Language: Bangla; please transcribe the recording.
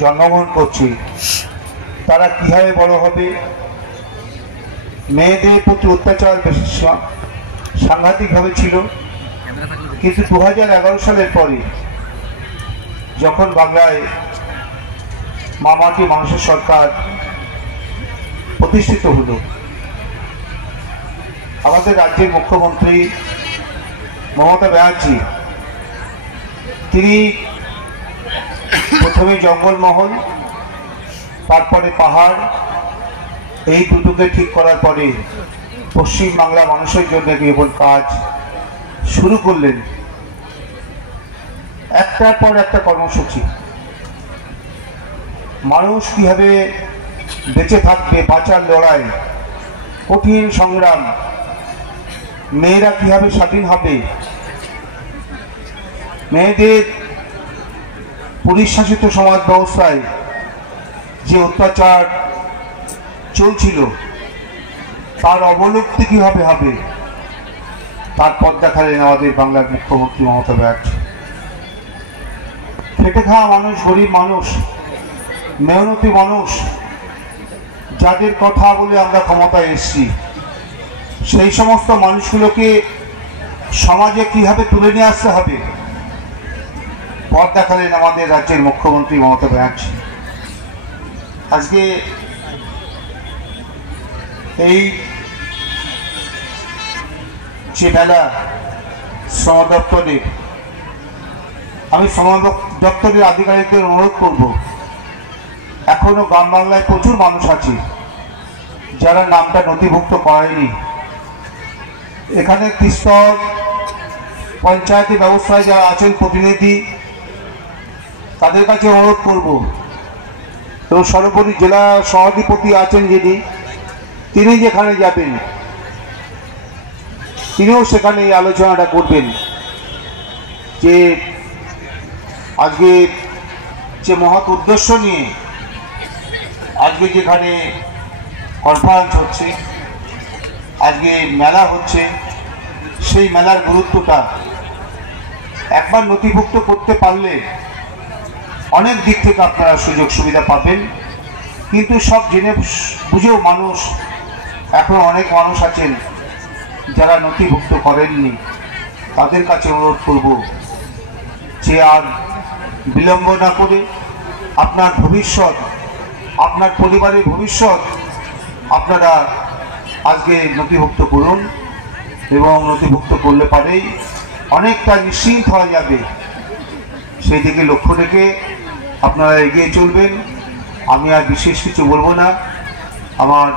জন্মগ্রহণ করছে তারা কিভাবে বড় হবে, মেয়েদের প্রতি অত্যাচার বেশি সাংঘাতিকভাবে ছিল। কিন্তু 2011 সালের পরে যখন বাংলায় মামাটি মানুষের সরকার প্রতিষ্ঠিত হলো, আমাদের রাজ্যের মুখ্যমন্ত্রী মমতা ব্যানার্জি তিনি প্রথমে জঙ্গলমহল, তারপরে পাহাড়, এই দুটোকে ঠিক করার পরে পশ্চিমবাংলা মানুষের জন্য কেবল কাজ শুরু করলেন। একটার পর একটা কর্মসূচি, মানুষ কিভাবে বেঁচে থাকবে, বাঁচার লড়াই, কঠিন সংগ্রাম, মেয়েরা কিভাবে স্বাধীন হবে, মেয়েদের পুলিশ শাসিত সমাজ ব্যবস্থায় যে অত্যাচার চলছিল তার অবলুপ্তি কিভাবে হবে, তার পথ দেখালেন আমাদের বাংলার মুখ্যমন্ত্রী মমতা ব্যানার্জি। খেটে খাওয়া মানুষ, গরিব মানুষ, মেহনতি মানুষ, যাদের কথা বলে আমরা ক্ষমতায় এসেছি, সেই সমস্ত মানুষগুলোকে সমাজে কিভাবে তুলে নিয়ে আসতে হবে পথ দেখালেন আমাদের রাজ্যের মুখ্যমন্ত্রী মমতা ব্যানার্জি। আজকে এই যে মেলা শ্রম দপ্তরে, আমি শ্রম দপ্তরের আধিকারিকদের অনুরোধ করব, এখনো গ্রাম বাংলায় প্রচুর মানুষ আছে যারা নামটা নথিভুক্ত করায়নি। এখানে ত্রিস্তর পঞ্চায়েতি ব্যবস্থায় যারা আছেন প্রতিনিধি, তাদের কাছে অনুরোধ করব, এবং সর্বোপরি জেলা সভাধিপতি আছেন যিনি, তিনি যেখানে যাবেন তিনিও সেখানে এই আলোচনাটা করবেন যে আজকে যে মহৎ উদ্দেশ্য নিয়ে আজকে যেখানে কনফারেন্স হচ্ছে, আজকে মেলা হচ্ছে, সেই মেলার গুরুত্বটা একবার নথিভুক্ত করতে পারলে অনেক দিক থেকে আপনারা সুযোগ সুবিধা পাবেন। কিন্তু সব জেনে বুঝেও মানুষ, এখন অনেক মানুষ আছেন যারা নথিভুক্ত করেননি, তাদের কাছে অনুরোধ করব যে আর বিলম্ব না করে আপনার ভবিষ্যৎ, আপনার পরিবারের ভবিষ্যৎ আপনারা আজকে নথিভুক্ত করুন, এবং নথিভুক্ত করলে পারেই অনেকটা নিশ্চিন্ত হওয়া যাবে। সেই দিকে লক্ষ্য রেখে আপনারা এগিয়ে চলবেন। আমি আর বিশেষ কিছু বলবো না। আমার